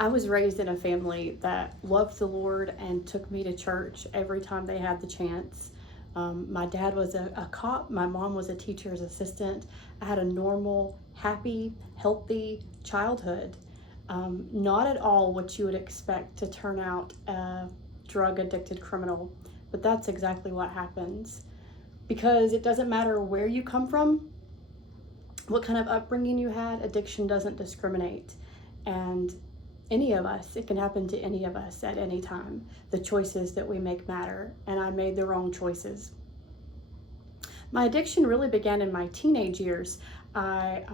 I was raised in a family that loved the Lord and took me to church every time they had the chance. My dad was a cop. My mom was a teacher's assistant. I had a normal, happy, healthy childhood. Not at all what you would expect to turn out a drug addicted criminal, but that's exactly what happens. Because it doesn't matter where you come from, what kind of upbringing you had, addiction doesn't discriminate. And any of us, it can happen to any of us at any time. The choices that we make matter, and I made the wrong choices. My addiction really began in my teenage years. I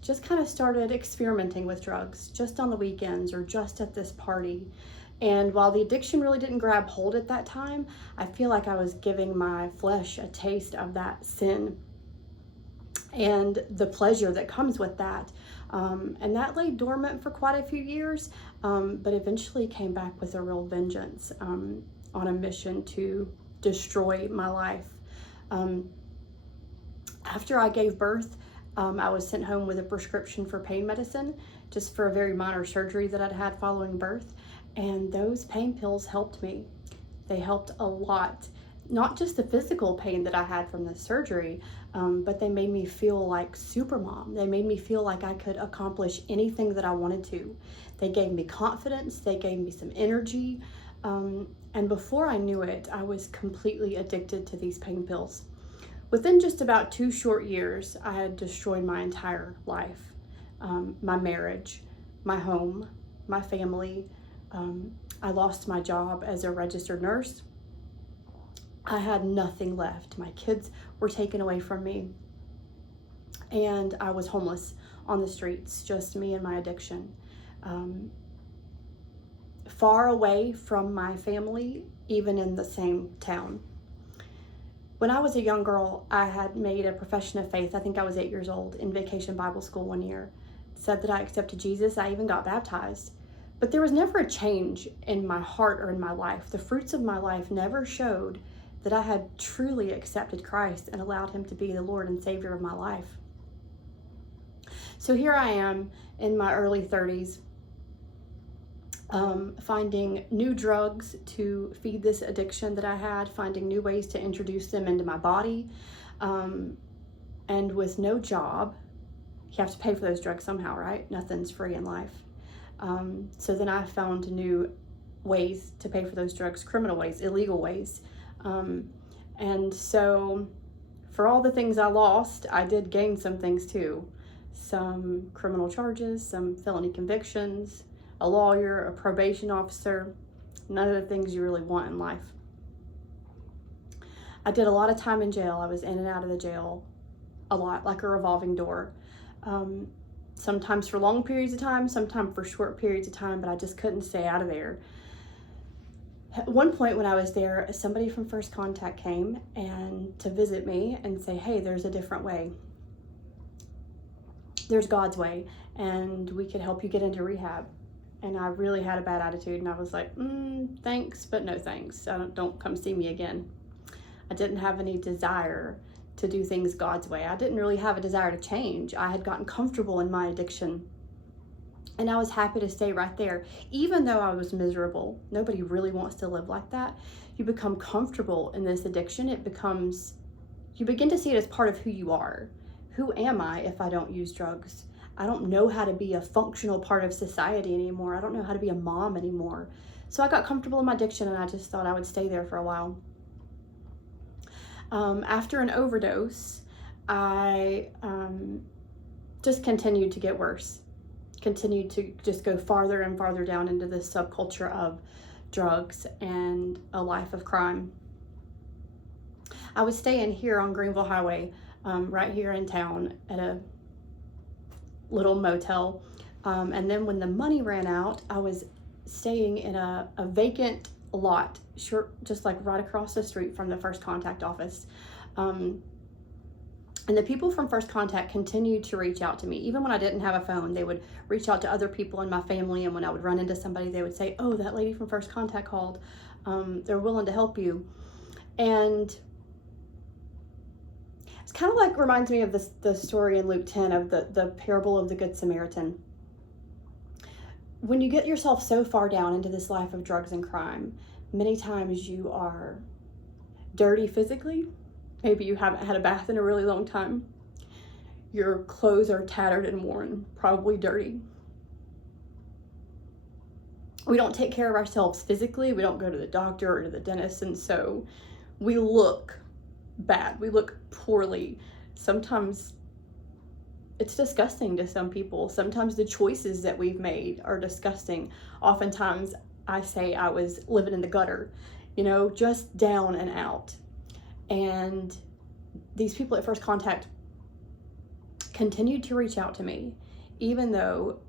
just kind of started experimenting with drugs just on the weekends or just at this party. And while the addiction really didn't grab hold at that time, I feel like I was giving my flesh a taste of that sin and the pleasure that comes with that. And that lay dormant for quite a few years, but eventually came back with a real vengeance on a mission to destroy my life. After I gave birth, I was sent home with a prescription for pain medicine, just for a very minor surgery that I'd had following birth. And those pain pills helped me. They helped a lot. Not just the physical pain that I had from the surgery, but they made me feel like supermom. They made me feel like I could accomplish anything that I wanted to. They gave me confidence. They gave me some energy. And before I knew it, I was completely addicted to these pain pills. Within just about 2 short years, I had destroyed my entire life, my marriage, my home, my family. I lost my job as a registered nurse. I had nothing left. My kids were taken away from me, and I was homeless on the streets, just me and my addiction. Far away from my family, even in the same town. When I was a young girl, I had made a profession of faith. I think I was 8 years old in Vacation Bible School one year. Said that I accepted Jesus. I even got baptized. But there was never a change in my heart or in my life. The fruits of my life never showed that I had truly accepted Christ and allowed him to be the Lord and Savior of my life. So here I am in my early 30s, finding new drugs to feed this addiction that I had, finding new ways to introduce them into my body, and with no job. You have to pay for those drugs somehow, right? Nothing's free in life. So then I found new ways to pay for those drugs, criminal ways, illegal ways. And so for all the things I lost, I did gain some things too. Some criminal charges, some felony convictions, a lawyer, a probation officer, none of the things you really want in life. I did a lot of time in jail. I was in and out of the jail a lot, like a revolving door. Sometimes for long periods of time, sometimes for short periods of time, but I just couldn't stay out of there. At one point when I was there, somebody from First Contact came and to visit me and say, hey, there's a different way. There's God's way, and we could help you get into rehab. And I really had a bad attitude, and I was like, thanks, but no thanks. Don't come see me again. I didn't have any desire to do things God's way. I didn't really have a desire to change. I had gotten comfortable in my addiction, and I was happy to stay right there, even though I was miserable. Nobody really wants to live like that. You become comfortable in this addiction. You begin to see it as part of who you are. Who am I if I don't use drugs? I don't know how to be a functional part of society anymore. I don't know how to be a mom anymore. So I got comfortable in my addiction, and I just thought I would stay there for a while. After an overdose, I just continued to get worse. Continued to just go farther and farther down into this subculture of drugs and a life of crime. I was staying here on Greenville Highway, right here in town at a little motel. And then when the money ran out, I was staying in a vacant lot, just like right across the street from the First Contact office. And the people from First Contact continued to reach out to me. Even when I didn't have a phone, they would reach out to other people in my family. And when I would run into somebody, they would say, oh, that lady from First Contact called. They're willing to help you. And it's kind of like, reminds me of the story in Luke 10 of the parable of the Good Samaritan. when you get yourself so far down into this life of drugs and crime, many times you are dirty physically. Maybe you haven't had a bath in a really long time. Your clothes are tattered and worn, probably dirty. We don't take care of ourselves physically. We don't go to the doctor or to the dentist, and so we look bad. We look poorly. Sometimes it's disgusting to some people. Sometimes the choices that we've made are disgusting. Oftentimes I say I was living in the gutter, just down and out. And these people at First Contact continued to reach out to me, even though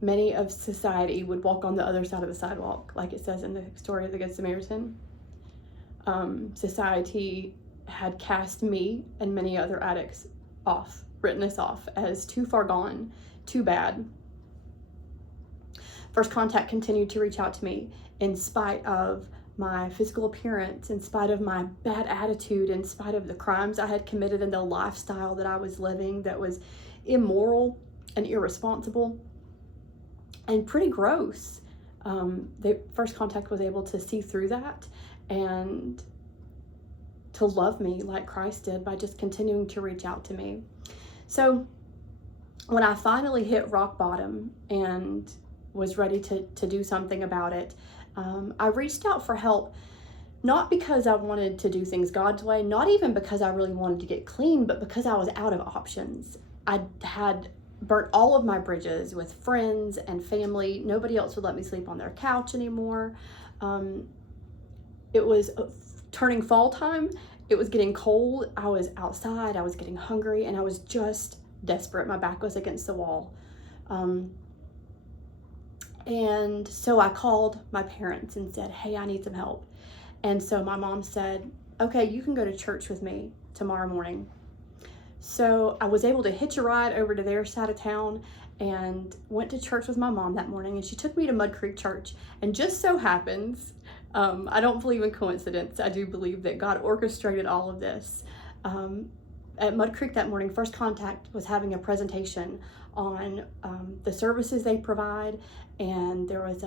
many of society would walk on the other side of the sidewalk, like it says in the story of the Good Samaritan. Society had cast me and many other addicts off, written us off as too far gone, too bad. First Contact continued to reach out to me in spite of my physical appearance, in spite of my bad attitude, in spite of the crimes I had committed and the lifestyle that I was living that was immoral and irresponsible and pretty gross. The First Contact was able to see through that and to love me like Christ did by just continuing to reach out to me. So when I finally hit rock bottom and was ready to do something about it, I reached out for help, not because I wanted to do things God's way, not even because I really wanted to get clean, but because I was out of options. I had burnt all of my bridges with friends and family. Nobody else would let me sleep on their couch anymore. It was turning fall time. It was getting cold. I was outside. I was getting hungry, and I was just desperate. My back was against the wall. And so I called my parents and said, hey, I need some help. And so my mom said, okay, you can go to church with me tomorrow morning. So I was able to hitch a ride over to their side of town and went to church with my mom that morning. And she took me to Mud Creek Church. And just so happens, I don't believe in coincidence. I do believe that God orchestrated all of this. At Mud Creek that morning, First Contact was having a presentation on the services they provide. And there was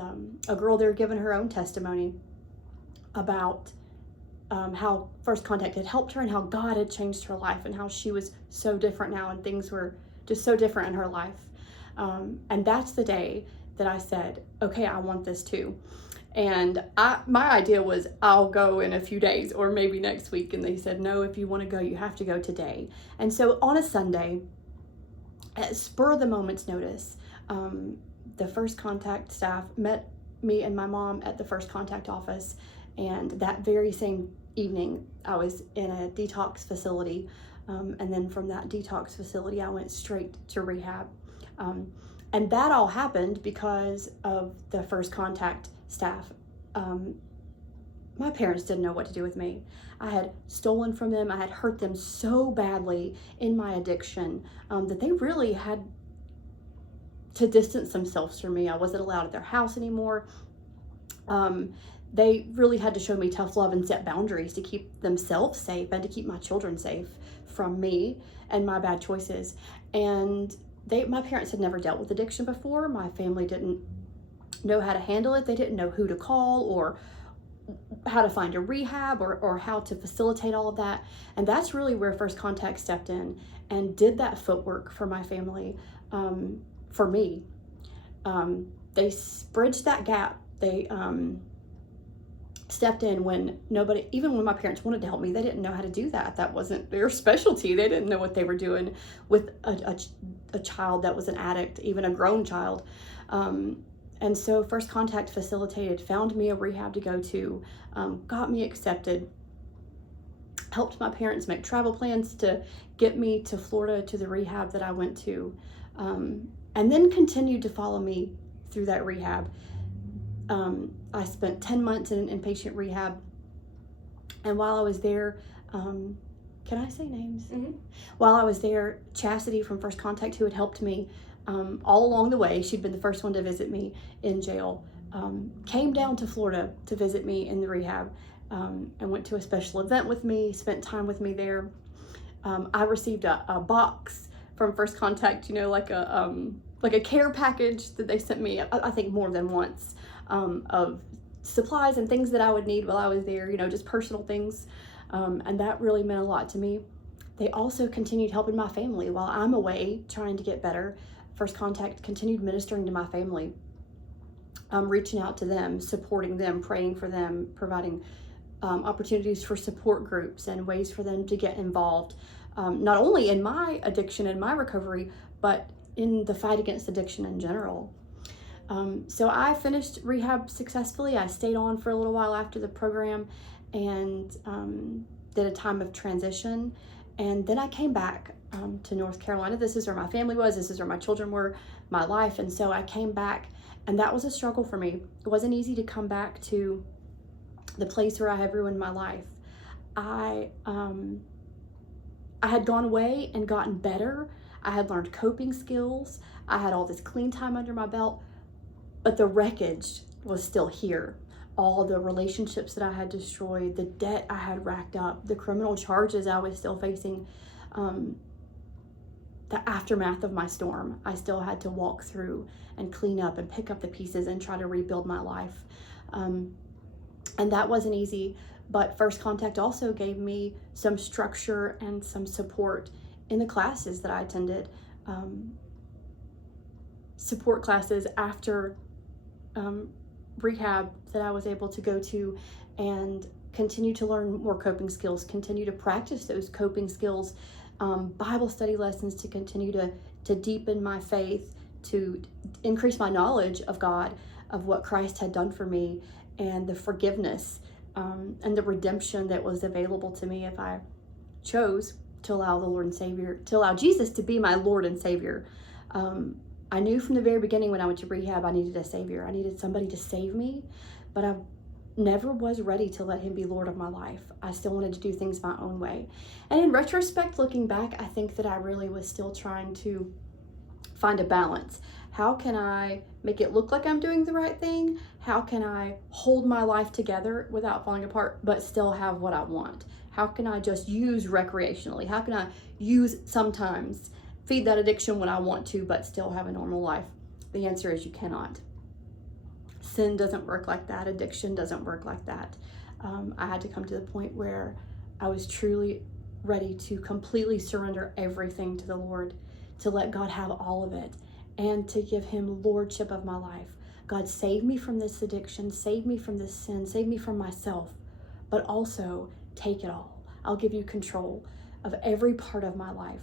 a girl there giving her own testimony about how First Contact had helped her and how God had changed her life and how she was so different now and things were just so different in her life. And that's the day that I said, okay, I want this too. And my idea was I'll go in a few days or maybe next week. And they said, no, if you want to go, you have to go today. And so on a Sunday, at spur of the moment's notice, the First Contact staff met me and my mom at the First Contact office. And that very same evening, I was in a detox facility. And then from that detox facility, I went straight to rehab. And that all happened because of the First Contact staff. My parents didn't know what to do with me. I had stolen from them. I had hurt them so badly in my addiction that they really had to distance themselves from me. I wasn't allowed at their house anymore. They really had to show me tough love and set boundaries to keep themselves safe and to keep my children safe from me and my bad choices. And my parents had never dealt with addiction before. My family didn't know how to handle it. They didn't know who to call or how to find a rehab or how to facilitate all of that. And that's really where First Contact stepped in and did that footwork for my family, for me. They bridged that gap. They stepped in when nobody, even when my parents wanted to help me, they didn't know how to do that. That wasn't their specialty. They didn't know what they were doing with a child that was an addict, even a grown child. And so First Contact facilitated, found me a rehab to go to, got me accepted, helped my parents make travel plans to get me to Florida to the rehab that I went to, and then continued to follow me through that rehab. I spent 10 months in inpatient rehab, and while I was there, can I say names? Mm-hmm. While I was there, Chastity from First Contact, who had helped me all along the way, she'd been the first one to visit me in jail, came down to Florida to visit me in the rehab, and went to a special event with me, spent time with me there. I received a box from First Contact, like like a care package that they sent me, I think more than once, of supplies and things that I would need while I was there, just personal things. And that really meant a lot to me. They also continued helping my family while I'm away trying to get better. First Contact continued ministering to my family, reaching out to them, supporting them, praying for them, providing opportunities for support groups and ways for them to get involved, not only in my addiction and my recovery, but in the fight against addiction in general. So I finished rehab successfully. I stayed on for a little while after the program and did a time of transition. And then I came back to North Carolina. This is where my family was. This is where my children were, my life. And so I came back, and that was a struggle for me. It wasn't easy to come back to the place where I had ruined my life. I had gone away and gotten better. I had learned coping skills. I had all this clean time under my belt, but the wreckage was still here. All the relationships that I had destroyed, the debt I had racked up, the criminal charges I was still facing, the aftermath of my storm, I still had to walk through and clean up and pick up the pieces and try to rebuild my life. And that wasn't easy, but First Contact also gave me some structure and some support in the classes that I attended. Support classes after rehab that I was able to go to and continue to learn more coping skills, continue to practice those coping skills, Bible study lessons to continue to deepen my faith, to increase my knowledge of God, of what Christ had done for me, and the forgiveness and the redemption that was available to me if I chose to allow the Lord and Savior, to allow Jesus to be my Lord and Savior. I knew from the very beginning when I went to rehab, I needed a Savior. I needed somebody to save me, but I never was ready to let him be Lord of my life. I still wanted to do things my own way. And in retrospect, looking back, I think that I really was still trying to find a balance. How can I make it look like I'm doing the right thing? How can I hold my life together without falling apart, but still have what I want? How can I just use recreationally? How can I use sometimes, feed that addiction when I want to, but still have a normal life? The answer is you cannot. Sin doesn't work like that. Addiction doesn't work like that. I had to come to the point where I was truly ready to completely surrender everything to the Lord, to let God have all of it, and to give him lordship of my life. God, save me from this addiction, save me from this sin, save me from myself, but also take it all. I'll give you control of every part of my life.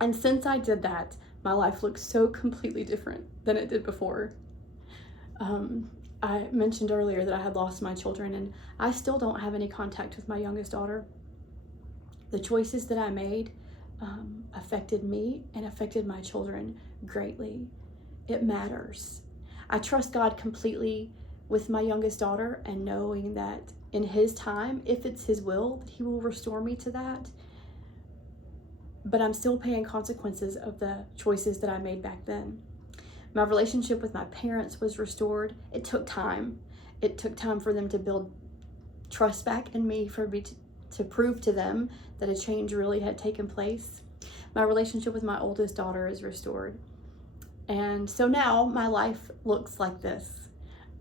And since I did that, my life looks so completely different than it did before. I mentioned earlier that I had lost my children, and I still don't have any contact with my youngest daughter. The choices that I made affected me and affected my children greatly. It matters. I trust God completely with my youngest daughter, and knowing that in his time, if it's his will, that he will restore me to that. But I'm still paying consequences of the choices that I made back then. My relationship with my parents was restored. It took time. It took time for them to build trust back in me, for me to prove to them that a change really had taken place. My relationship with my oldest daughter is restored. And so now my life looks like this.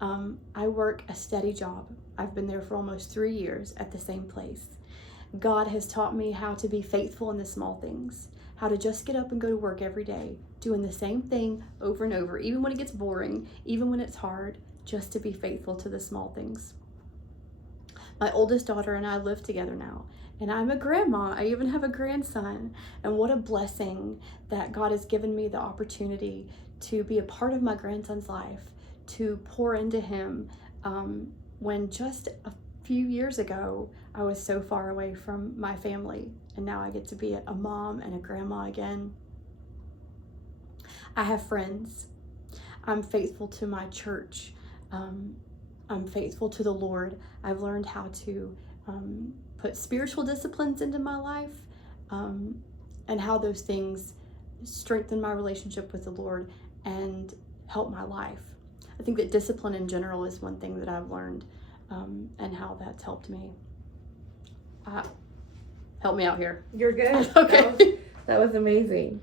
I work a steady job. I've been there for almost 3 years at the same place. God has taught me how to be faithful in the small things, how to just get up and go to work every day, doing the same thing over and over, even when it gets boring, even when it's hard, just to be faithful to the small things. My oldest daughter and I live together now, and I'm a grandma. I even have a grandson, and what a blessing that God has given me the opportunity to be a part of my grandson's life, to pour into him, when just a few years ago, I was so far away from my family, and now I get to be a mom and a grandma again. I have friends. I'm faithful to my church. I'm faithful to the Lord. I've learned how to put spiritual disciplines into my life, and how those things strengthen my relationship with the Lord and help my life. I think that discipline in general is one thing that I've learned, and how that's helped me. Help me out here. You're good. Okay. That was amazing.